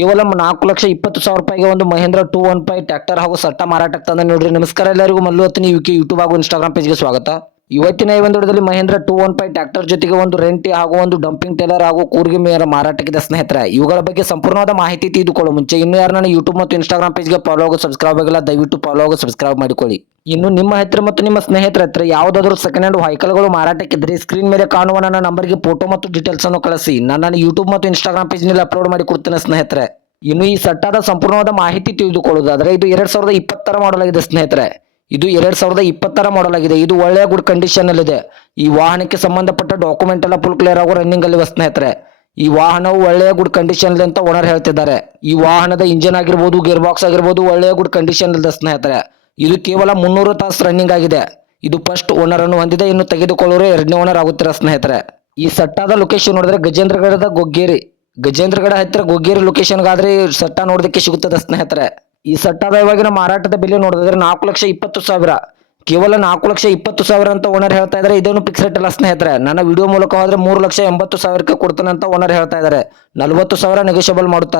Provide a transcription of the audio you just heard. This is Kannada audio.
ಕೇವಲ 4,20,000 ಒಂದು ಮಹೇಂದ್ರ 215 ಟ್ರ್ಯಾಕ್ಟರ್ ಹಾಗೂ ಸಟ್ಟ ಮಾರಾಟಕ್ಕೆ ತಂದ ನೋಡ್ರಿ. ನಮಸ್ಕಾರ ಎಲ್ಲರಿಗೂ, ಮಲ್ಲು ಹತ್ತಿನಿ ಯೂಟ್ಯೂಬ್ ಹಾಗೂ ಇನ್ಸ್ಟಾಗ್ರಾಮ್ ಪೇಜ್ಗೆ ಸ್ವಾಗತ. ಇವತ್ತಿನ ಈ ಒಂದು ವಿಡಿಯೋದಲ್ಲಿ ಮಹೇಂದ್ರ 215 ಟ್ರ್ಯಾಕ್ಟರ್ ಜೊತೆಗೆ ಒಂದು ರೆಂಟಿ ಹಾಗೂ ಒಂದು ಡಂಪಿಂಗ್ ಟೇಲರ್ ಹಾಗೂ ಕೂರ್ಗಿ ಮೇರ ಮಾರಾಟಕ್ಕಿದೆ ಸ್ನೇಹಿತರೆ. ಇವುಗಳ ಬಗ್ಗೆ ಸಂಪೂರ್ಣವಾದ ಮಾಹಿತಿ ತಿಳಿದುಕೊಳ್ಳುವ ಮುಂಚೆ ಇನ್ನು ಯಾರು ನನ್ನ ಯೂಟ್ಯೂಬ್ ಮತ್ತು ಇನ್ಸ್ಟಾಗ್ರಾಮ್ ಪೇಜ್ಗೆ ಫಾಲೋ ಆಗೋ ಸಬ್ಸ್ಕ್ರೈಬ್ ಆಗಿಲ್ಲ, ದಯವಿಟ್ಟು ಫಾಲೋ ಆಗೋ ಸಬ್ಸ್ಕ್ರೈಬ್ ಮಾಡಿಕೊಳ್ಳಿ. ಇನ್ನು ನಿಮ್ಮ ಹತ್ತಿರ ಮತ್ತು ನಿಮ್ಮ ಸ್ನೇಹಿತರ ಹತ್ರ ಯಾವುದಾದರೂ ಸೆಕೆಂಡ್ ಹ್ಯಾಂಡ್ ವೆಹಿಕಲ್ಗಳು ಮಾರಾಟಕ್ಕಿದ್ರೆ ಸ್ಕ್ರೀನ್ ಮೇಲೆ ಕಾಣುವ ನನ್ನ ನಂಬರ್ಗೆ ಫೋಟೋ ಮತ್ತು ಡೀಟೇಲ್ಸ್ ಅನ್ನು ಕಳಿಸಿ. ನನ್ನ ಯೂಟ್ಯೂಬ್ ಮತ್ತು ಇನ್ಸ್ಟಾಗ್ರಾಮ್ ಪೇಜ್ನಲ್ಲಿ ಅಪ್ಲೋಡ್ ಮಾಡಿ ಕೊಡ್ತೇನೆ ಸ್ನೇಹಿತರೆ. ಇನ್ನು ಈ ಸಟ್ಟಾದ ಸಂಪೂರ್ಣವಾದ ಮಾಹಿತಿ ತಿಳಿದುಕೊಳ್ಳುವುದಾದ್ರೆ ಇದು 2020 ಮಾಡಲ್ ಆಗಿದೆ ಸ್ನೇಹಿತರೆ. ಇದು 2020 ಮಾಡಲ್ ಆಗಿದೆ. ಇದು ಒಳ್ಳೆಯ ಗುಡ್ ಕಂಡೀಷನ್ ಅಲ್ಲಿದೆ. ಈ ವಾಹನಕ್ಕೆ ಸಂಬಂಧಪಟ್ಟ ಡಾಕ್ಯುಮೆಂಟ್ ಎಲ್ಲ ಫುಲ್ ಕ್ಲಿಯರ್ ಆಗೋ ರನ್ನಿಂಗ್ ಅಲ್ಲಿ ಸ್ನೇಹಿತರೆ. ಈ ವಾಹನವು ಒಳ್ಳೆಯ ಗುಡ್ ಕಂಡೀಷನ್ ಅಲ್ಲಿ ಅಂತ ಓನರ್ ಹೇಳ್ತಿದ್ದಾರೆ. ಈ ವಾಹನದ ಇಂಜಿನ್ ಆಗಿರ್ಬೋದು, ಗೇರ್ ಬಾಕ್ಸ್ ಆಗಿರ್ಬೋದು ಒಳ್ಳೆಯ ಗುಡ್ ಕಂಡೀಷನ್ ಇದೆ ಸ್ನೇಹಿತರೆ. ಇದು ಕೇವಲ 300 ತಾಸು ರನ್ನಿಂಗ್ ಆಗಿದೆ. ಇದು ಫಸ್ಟ್ ಓನರ್ ಅನ್ನು ಹೊಂದಿದೆ. ಇನ್ನು ತೆಗೆದುಕೊಳ್ಳೋರು 2ನೇ ಓನರ್ ಆಗುತ್ತೀರಾ ಸ್ನೇಹಿತರೆ. ಈ ಸಟ್ಟಾದ ಲೊಕೇಶನ್ ನೋಡಿದ್ರೆ ಗಜೇಂದ್ರಗಢದ ಗಜೇಂದ್ರಗಢ ಹತ್ತಿರ ಗೊಗ್ಗೇರಿ ಲೊಕೇಶನ್ಗಾದ್ರೆ ಸಟ್ಟ ನೋಡೋದಕ್ಕೆ ಸಿಗುತ್ತದೆ ಸ್ನೇಹಿತರೆ. ಈ ಸಟ್ಟಾದ ಇವಾಗಿನ ಮಾರಾಟದ ಬೆಲೆ ನೋಡಿದ್ರೆ 4,20,000, ಕೇವಲ 4,20,000 ಅಂತ ಓನರ್ ಹೇಳ್ತಾ ಇದ್ದಾರೆ. ಇದೇನು ಫಿಕ್ಸ್ ರೇಟ್ ಅಲ್ಲ ಸ್ನೇಹಿತರೆ. ನನ್ನ ವಿಡಿಯೋ ಮೂಲಕ ಹೋದ್ರೆ 3,80,000 ಕೊಡ್ತಾನೆ ಅಂತ ಓನರ್ ಹೇಳ್ತಾ ಇದ್ದಾರೆ. 40,000 ನೆಗೋಷಿಯಬಲ್ ಮಾಡುತ್ತಾರೆ.